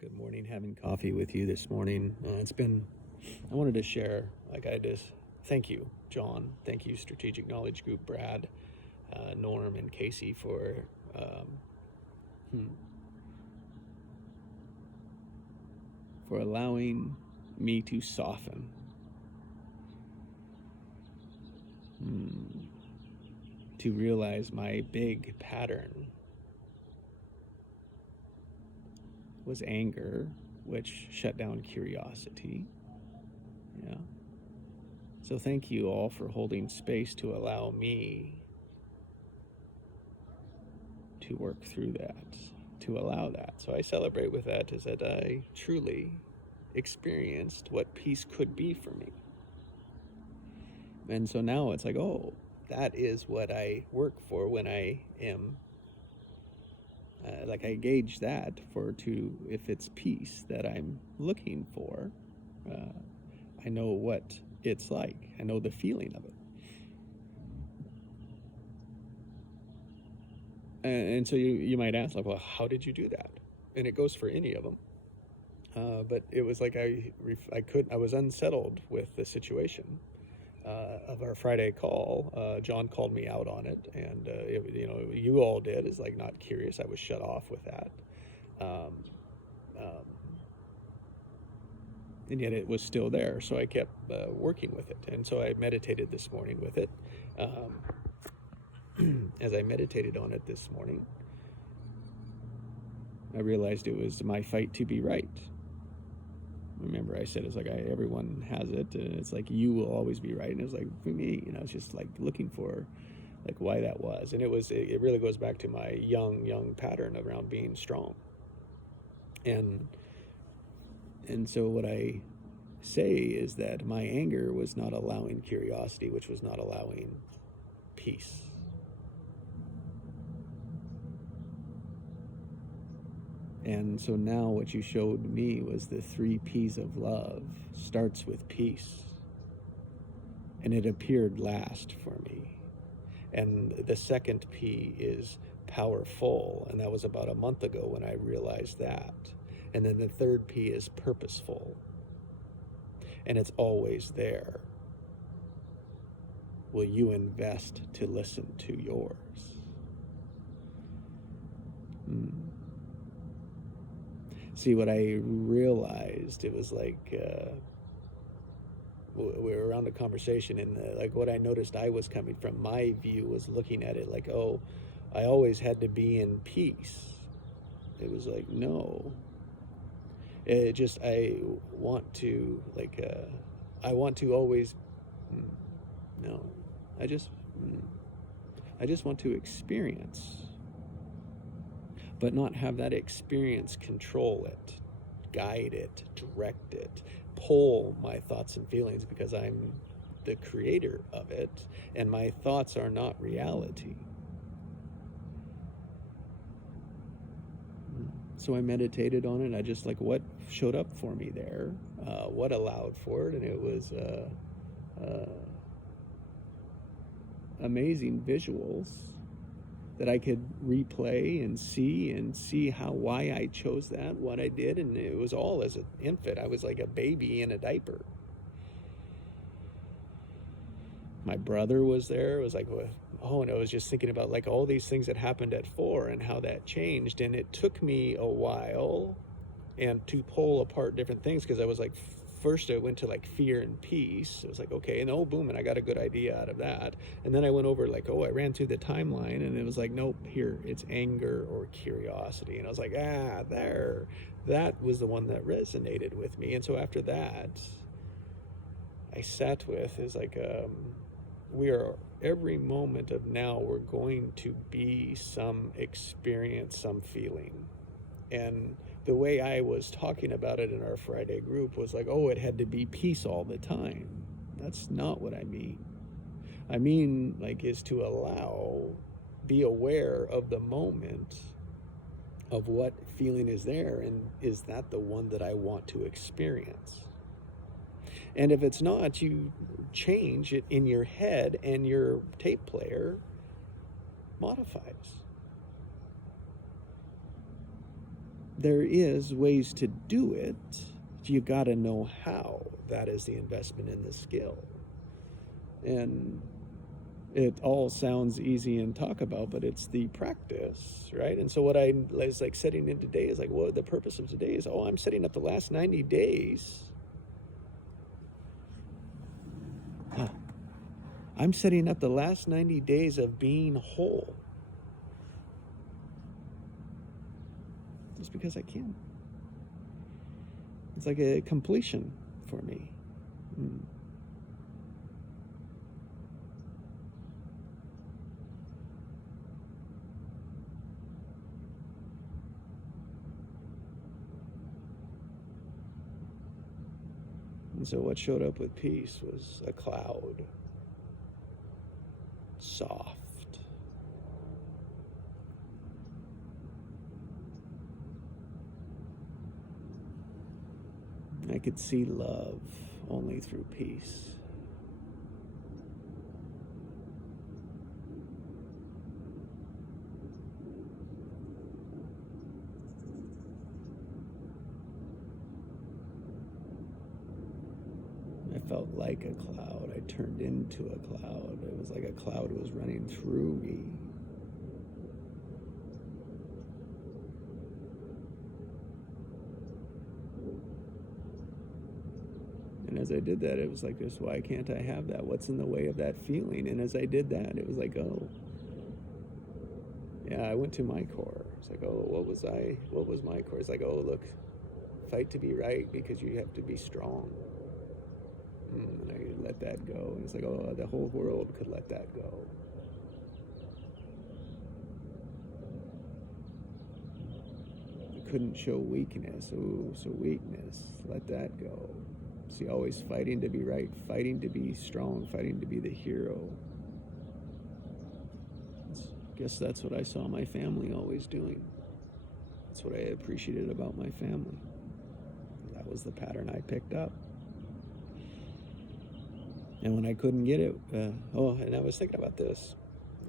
Good morning. Having coffee with you this morning. I wanted to share, thank you, John. Thank you, Strategic Knowledge Group, Brad, Norm, and Casey hmm, for allowing me to soften. To realize my big pattern was anger, which shut down curiosity. Yeah. So thank you all for holding space to allow me to work through that, to allow that. So I celebrate with that is that I truly experienced what peace could be for me. And so now it's like, oh, that is what I work for when I am I gauge that if it's peace that I'm looking for, I know what it's like. I know the feeling of it. And so you might ask, like, well, how did you do that? And it goes for any of them. But it was like I was unsettled with the situation of our Friday call. John called me out on it, and you all did. Is like not curious. I was shut off with that, and yet it was still there. So I kept working with it, and so I meditated this morning with it. As I meditated on it this morning, I realized it was my fight to be right. Remember, I said it's like everyone has it, and it's like you will always be right. And it was like for me, it's just like looking for like why that was, and it really goes back to my young pattern around being strong. And so what I say is that my anger was not allowing curiosity, which was not allowing peace. And so now what you showed me was the 3 P's of love starts with peace. And it appeared last for me. And the second P is powerful. And that was about a month ago when I realized that. And then the third P is purposeful. And it's always there. Will you invest to listen to yours? See, what I realized, it was like we were around a conversation, and what I noticed I was coming from, my view was looking at it like, oh, I always had to be in peace. It was like, no. I want to always, no. I just want to experience, but not have that experience control it, guide it, direct it, pull my thoughts and feelings, because I'm the creator of it, and my thoughts are not reality. So I meditated on it. I just what showed up for me there, what allowed for it, and it was amazing visuals that I could replay and see why I chose that, what I did. And it was all as an infant. I was like a baby in a diaper. My brother was there. It was like, and I was just thinking about all these things that happened at 4 and how that changed. And it took me a while and to pull apart different things, because I was like, first I went to fear and peace. It was like, okay, and boom, and I got a good idea out of that. And then I went over I ran through the timeline, and it was like, nope, here, it's anger or curiosity. And I was like, there. That was the one that resonated with me. And so after that, I sat with, we are, every moment of now, we're going to be some experience, some feeling. And the way I was talking about it in our Friday group was it had to be peace all the time. That's not what I mean. I mean, is to be aware of the moment of what feeling is there, and is that the one that I want to experience? And if it's not, you change it in your head, and your tape player modifies. there is ways to do it. You got to know how. That is the investment in the skill. And it all sounds easy and talk about, but it's the practice, right? And so what I was like setting in today is like, well, the purpose of today is, I'm setting up the last 90 days. I'm setting up the last 90 days of being whole. Just because I can. It's like a completion for me. And so what showed up with peace was a cloud. Soft. I could see love only through peace. I felt like a cloud. I turned into a cloud. It was like a cloud was running through me. And as I did that, it was like, just why can't I have that? What's in the way of that feeling? And as I did that, it was like, I went to my core. It's like, what was my core? It's like, look, fight to be right because you have to be strong. And I let that go. And it's like, the whole world could let that go. I couldn't show weakness. So weakness, let that go. See, always fighting to be right, fighting to be strong, fighting to be the hero. I guess that's what I saw my family always doing. That's what I appreciated about my family. That was the pattern I picked up. And when I couldn't get it, and I was thinking about this.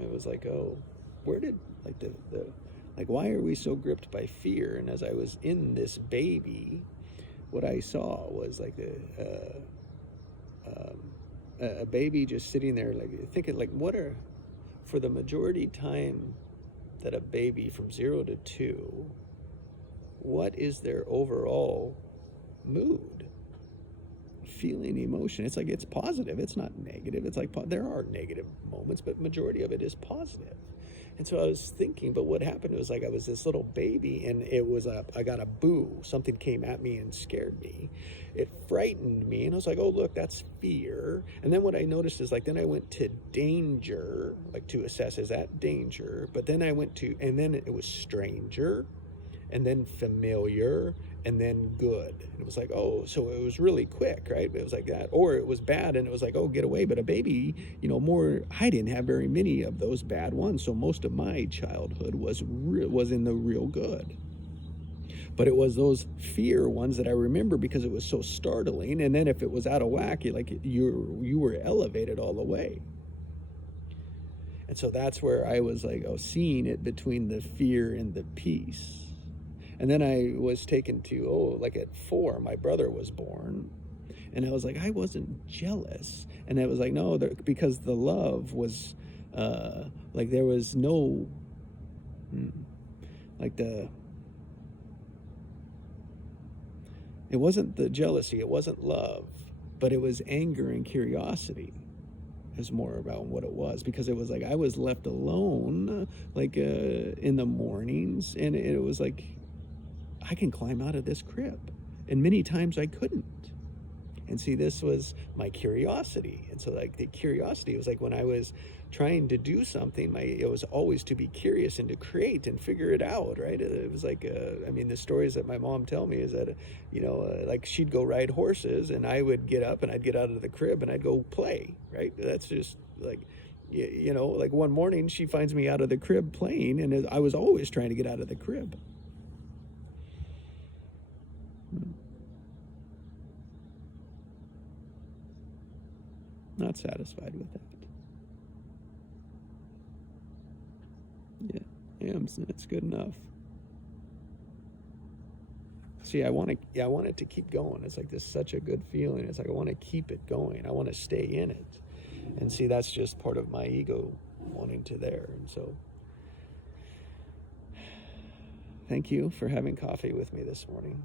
It was like, where did, like, why are we so gripped by fear? And as I was in this baby, what I saw was like a baby just sitting there, like thinking, like, for the majority time that a baby from 0 to 2, what is their overall mood? Feeling, emotion. It's like, it's positive. It's not negative. It's like, there are negative moments, but majority of it is positive. And so I was thinking, but what happened was, like, I was this little baby, and I got a boo. Something came at me and scared me. It frightened me, and I was like, look, that's fear. And then what I noticed is, like, then I went to danger, like, to assess, is that danger? But then and then it was stranger, and then familiar, and then good. And it was like, so it was really quick, right? It was like that. Or it was bad, and it was like, get away. But a baby, I didn't have very many of those bad ones. So most of my childhood was in the real good. But it was those fear ones that I remember because it was so startling. And then if it was out of whack, you were elevated all the way. And so that's where I was like, seeing it between the fear and the peace. And then I was taken to, like at 4, my brother was born. And I was like, I wasn't jealous. And I was like, no, because the love was, like, there was no, like it wasn't the jealousy, it wasn't love, but it was anger and curiosity. Is more about what it was, because it was like I was left alone, like in the mornings, and it was like, I can climb out of this crib, and many times I couldn't. And see, this was my curiosity. And so, like, the curiosity was like when I was trying to do something, it was always to be curious and to create and figure it out, right? It was like, the stories that my mom tell me is that, like, she'd go ride horses, and I would get up and I'd get out of the crib and I'd go play, right? That's just like, like one morning she finds me out of the crib playing, and I was always trying to get out of the crib. Not satisfied with that. Yeah, it's good enough. See, I want it to keep going. It's like this such a good feeling. It's like I want to keep it going. I want to stay in it. And see, that's just part of my ego wanting to there. And so thank you for having coffee with me this morning.